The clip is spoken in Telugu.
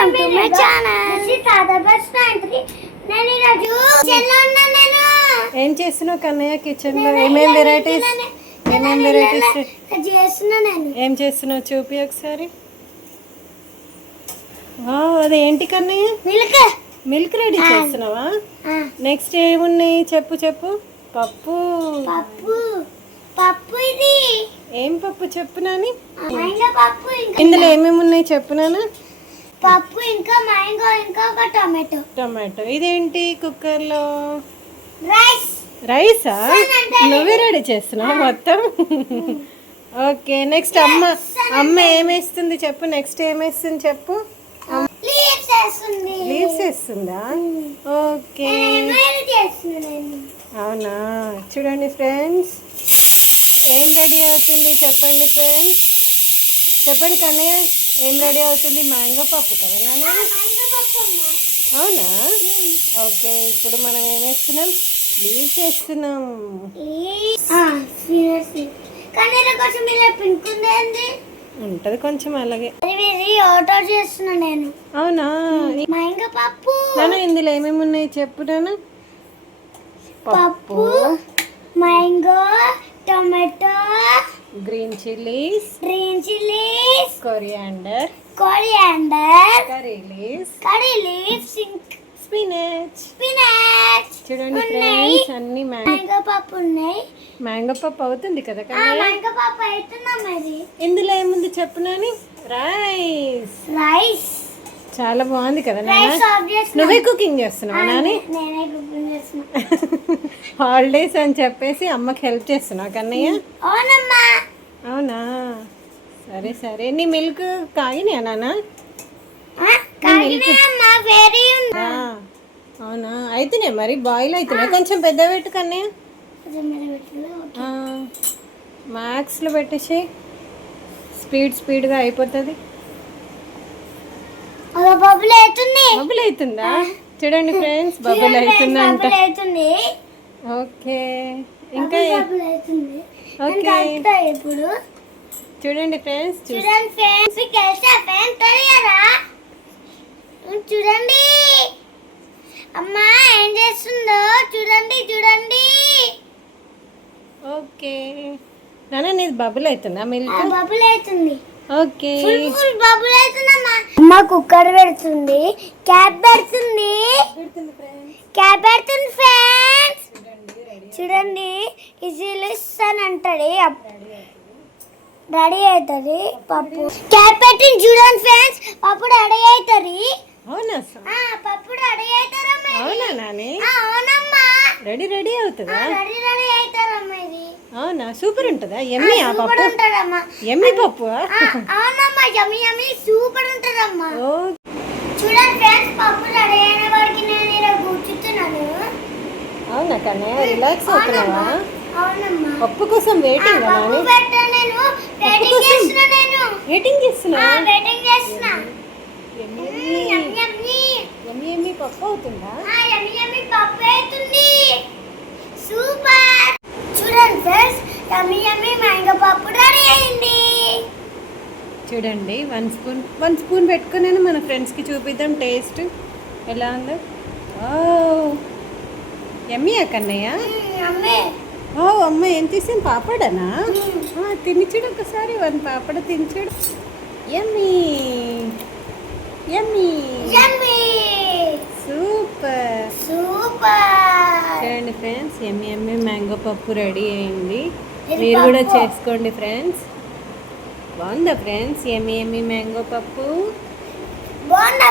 Welcome to my channel. నేను ఈరోజు కిచెన్లో ఉన్నాను. నేను ఏం చేస్తున్నావు కన్నయ్య? కిచెన్ లో ఏమేం వెరైటీస్ చేస్తున్నాను. ఏం చేస్తున్నావు చూపి ఒకసారి. అదేంటి కన్నయ్య? మిల్క్ రెడీ చేస్తున్నావా? నెక్స్ట్ ఏమున్నాయి చెప్పు చెప్పు. పప్పు పప్పు ఇది ఏం పప్పు చెప్పు నాని. పప్పు ఇందులో ఏమేమి ఉన్నాయి చెప్పు నాన్న. పప్పు ఇంకా మ్యాంగో ఇంకా ఒక టొమాటో. ఇదేంటి కుక్కర్లో రైస్ రైసా? నువ్వే రెడీ చేస్తున్నావు మొత్తం. ఓకే నెక్స్ట్ అమ్మ ఏమేస్తుంది చెప్పు. నెక్స్ట్ ఏమేస్తుంది చెప్పు. లీవ్స్ వేస్తుందా? ఓకే అవునా. చూడండి ఫ్రెండ్స్ ఏం రెడీ అవుతుంది చెప్పండి ఫ్రెండ్స్. చెప్పండి కన్నయ్య ఏం రెడీ అవుతుంది? మ్యాంగో పప్పు కదా నాన్న. అవునా. ఓకే ఇప్పుడు మనం ఏం వేస్తున్నాం? లీవ్స్ వేస్తున్నాం. ఉంటది కొంచెం అలాగే. ఆర్డర్ చేస్తున్నా నేను. అవునా. మ్యాంగో పప్పు నాన్న ఇందులో ఏమేమి ఉన్నాయి చెప్పు నాన్న. పప్పు mango tomato green chillies coriander curry leaves spinach. చూడండి ఫ్రెండ్స్ అన్ని మ్యాంగో పప్పు ఉన్నాయి. మ్యాంగో పప్పు అవుతుంది కదా మ్యాంగో పప్పు అవుతున్నా మరి. ఇందులో ఏముంది చెప్పు నాని. రైస్ చాలా బాగుంది కదా నాన్న. నువ్వే కుకింగ్ చేస్తున్నావా నాని? నేనే కుకింగ్ చేస్తున్నా. హాలిడేస్ అని చెప్పేసి అమ్మకి హెల్ప్ చేస్తున్నావు కన్నయ్య. అవునమ్మా. అవునా సరే సరే. నీ మిల్క్ కాగినాయా నాన్న? అవునా అయితేనే మరి బాయిల్ అవుతున్నాయి. కొంచెం పెద్ద పెట్టు కన్నయ్య. మ్యాక్స్లో పెట్టేసి స్పీడ్గా అయిపోతుంది. బబుల్ అవుతుందా? చూడండి ఫ్రెండ్స్ బబుల్ అవుతుందంట. ఓకే ఇంకా ఓకే ఇప్పుడు చూడండి ఫ్రెండ్స్. చూడండి అమ్మా ఏం చేస్తుందో చూడండి. ఓకే నాన్న నీది బబుల్ అవుతుందా మిల్క్? బబుల్ అవుతుంది. ఓకే బబుల్ అవుతుందమ్మా. అమ్మ కుక్కర్ పెడుతుంది. క్యాప్ పెడుతుంది ఫ్రెండ్స్. చూడండి ఇజిల్ ఇస్తానంటది. రెడీ అవుతుంది పప్పు. క్యాప్ పెట్టింది చూడండి ఫ్రెండ్స్. పప్పు రెడీ అవుతుంది. అవునా పప్పు రెడీ అవుతారమ్మా. అవునా నాని? అవునమ్మా. రెడీ అవుతుందా? రెడీ అవుతారమ్మా. ఇది అవునా సూపర్ ఉంటుందా? ఎమ్మి ఆ పప్పు ఉంటుందమ్మా. ఎమ్మి పప్పు. అవునమ్మా యమ్మీ సూపర్ ఉంటుందమ్మా. ఓ చూడండి ఫ్రెండ్స్ పప్పు రెడీ అయిన వాడికి నేను ఇలా కూర్చుతున్నాను. అవునా కన్నయ్య రిలాక్స్ అవుతున్నావా? అవునమ్మా. పప్పు కోసం వెయిటింగ్ పప్పు పెట్టా నేను. వెయిటింగ్ చేస్తున్నా. ఎమ్మి పప్పు అవుతుందా? యమ్మీ పప్పు అవుతుంది. సూపర్. చూడండి ఫ్రెండ్స్ యమ్మీ మ్యాంగో పప్పు రెడీ అయింది. చూడండి వన్ స్పూన్ పెట్టుకుని మన ఫ్రెండ్స్కి చూపిద్దాం టేస్ట్ ఎలా ఉందో. ఎమ్మి కన్నయ్య. ఓ అమ్మ ఏం తీసింది? పాపడనా? తిని చూడు ఒకసారి. వన్ పాపడ తిని చూడు. యమ్మీ సూపర్. చూడండి ఫ్రెండ్స్ యమ్మీ మ్యాంగో పప్పు రెడీ అయింది. మీరు కూడా చేసుకోండి ఫ్రెండ్స్. బాగుందా ఫ్రెండ్స్ యమ్మీ మ్యాంగో పప్పు? బాగుందా?